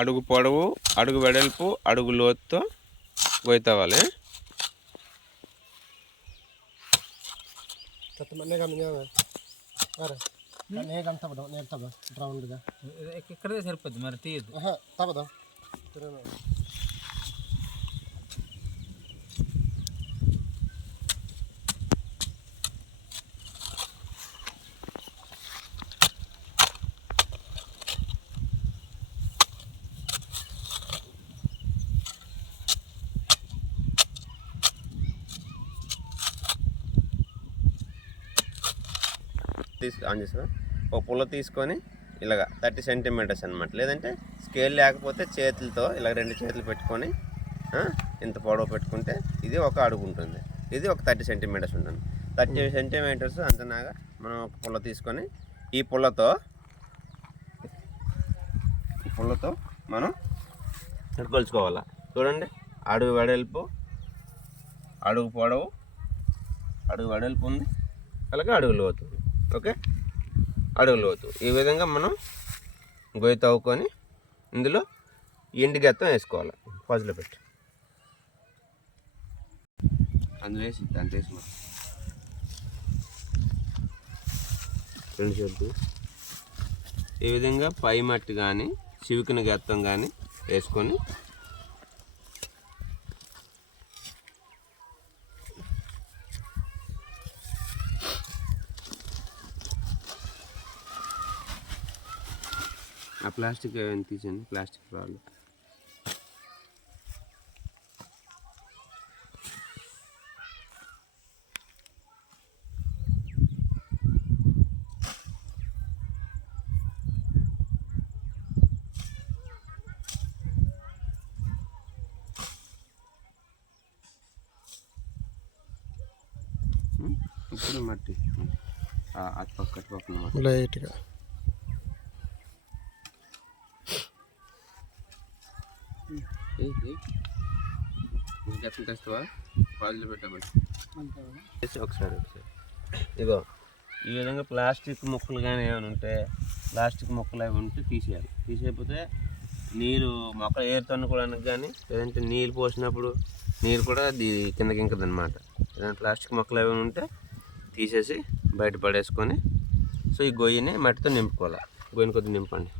అడుగు పొడవు, అడుగు వెడల్పు, అడుగు లోతుతో గొయ్యి తవ్వాలి. ఇక్కడే సరిపోద్ది మరి తీయద్దు. తప్పదా ఆన్ చేసిన ఒక పుల్ల తీసుకొని ఇలాగ 30 సెంటీమీటర్స్ అనమాట. లేదంటే స్కేల్ లేకపోతే చేతులతో ఇలా 2 చేతులు పెట్టుకొని ఇంత పొడవు పెట్టుకుంటే ఇది ఒక అడుగు ఉంటుంది. ఇది ఒక 30 సెంటీమీటర్స్ ఉంటుంది. 30 సెంటీమీటర్స్ అంతనాగా మనం ఒక పుల్ల తీసుకొని ఈ పుల్లతో మనం కొలుచుకోవాలి. చూడండి, అడుగు వెడల్పు, అడుగు పొడవు, అడుగు వెడల్పు ఉంది, అలాగే అడుగు లోతు. ఓకే, అడుగు లోతు. ఈ విధంగా మనం గొయ్యి తవ్వుకొని ఇందులో ఎండు గెత్తం వేసుకోవాలి. పజులో పెట్టి అందులో వేసి దాన్ని వేసి మనం 2 చేతులు ఈ విధంగా పై మట్టి కానీ చివికిన గెత్తం కానీ వేసుకొని ఆ ప్లాస్టిక్ ఏమైనా తీసండి, ప్లాస్టిక్ రాళ్ళు. ఇప్పుడు మట్టి అటు పక్కన లైట్గా గెత్తం తెస్తావా? పాజులు పెట్టబట్టి ఒకసారి ఇగో ఈ విధంగా ప్లాస్టిక్ ముక్కలు కానీ ఏమైనా ఉంటే ప్లాస్టిక్ ముక్కలు అవి ఉంటే తీసేయాలి. తీసేయకపోతే నీరు మొక్కలు ఏరుతనుకోవడానికి కానీ లేదంటే నీళ్ళు పోసినప్పుడు నీరు కూడా కిందకి ఇంకదనమాట. ఏదైనా ప్లాస్టిక్ మొక్కలు ఏమైనా ఉంటే తీసేసి బయట పడేసుకొని సో ఈ గొయ్యిని మట్టితో నింపుకోవాలి. గొయ్యిని కొద్దిగా నింపండి.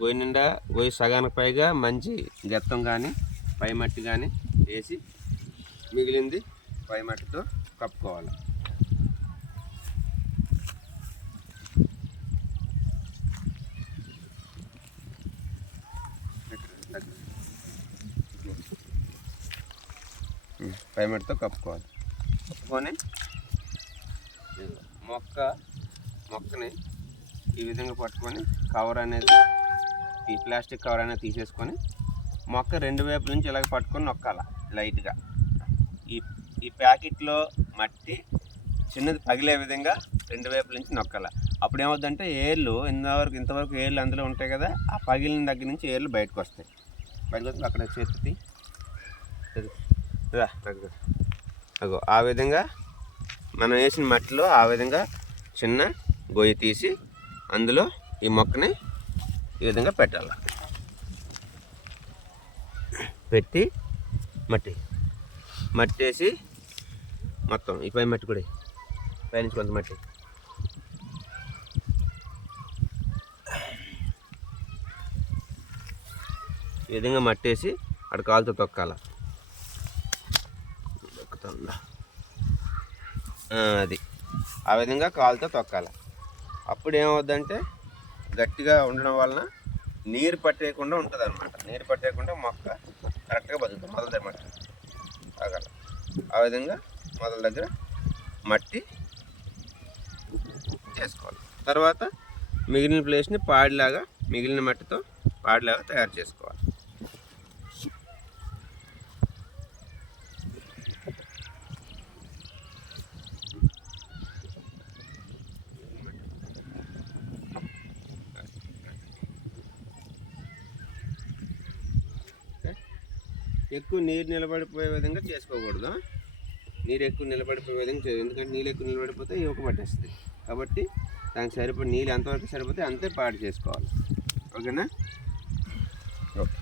గొయ్యి నిండా గొయ్యి సగానికి పైగా మంచి గెత్తం కానీ పై మట్టి కానీ వేసి మిగిలింది పై మట్టితో కప్పుకోవాలి. పై మట్టితో కప్పుకోవాలి. కప్పుకొని మొక్కని ఈ విధంగా పట్టుకొని కవర్ అనేది ఈ ప్లాస్టిక్ కవర్ అనేది తీసేసుకొని మొక్క 2 వైపుల నుంచి ఇలాగ పట్టుకొని నొక్కాలి లైట్గా. ఈ ప్యాకెట్లో మట్టి చిన్నది పగిలే విధంగా 2 వైపుల నుంచి నొక్కాలి. అప్పుడు ఏమవుతుందంటే ఏర్లు ఇంతవరకు ఏర్లు అందులో ఉంటాయి కదా, ఆ పగిలిన దగ్గర నుంచి ఏర్లు బయటకు వస్తాయి. బయటకు వస్తే అక్కడ చేతి అగో ఆ విధంగా మనం వేసిన మట్టిలో ఆ విధంగా చిన్న గొయ్యి తీసి అందులో ఈ మొక్కని ఈ విధంగా పెట్టాలి. పెట్టి మట్టి వేసి మొత్తం ఈ పై మట్టి కూడా పైనుంచి కొంత మట్టి ఈ విధంగా మట్టి వేసి అక్కడ కాలుతో తొక్కాల. అది ఆ విధంగా కాలుతో తొక్కాలి. అప్పుడు ఏమవుద్దంటే గట్టిగా ఉండడం వలన నీరు పట్టేయకుండా ఉంటుంది అనమాట. నీరు పట్టేయకుండా మొక్క కరెక్ట్గా బతుకుతుంది. మొదల దగ్గర మట్టి తాగాలి. ఆ విధంగా మొదల దగ్గర మట్టి చేసుకోవాలి. తర్వాత మిగిలిన ప్లేస్ని మిగిలిన మట్టితో పాడిలాగా తయారు చేసుకోవాలి. ఎక్కువ నీరు నిలబడిపోయే విధంగా చేసుకోకూడదు. నీరు ఎక్కువ నిలబడిపోయే విధంగా చేయదు. ఎందుకంటే నీళ్ళు ఎక్కువ నిలబడిపోతే యువక పట్టేస్తుంది. కాబట్టి దానికి సరిపడి నీళ్ళు ఎంతవరకు సరిపోతే అంతే పాడు చేసుకోవాలి. ఓకేనా ఓకే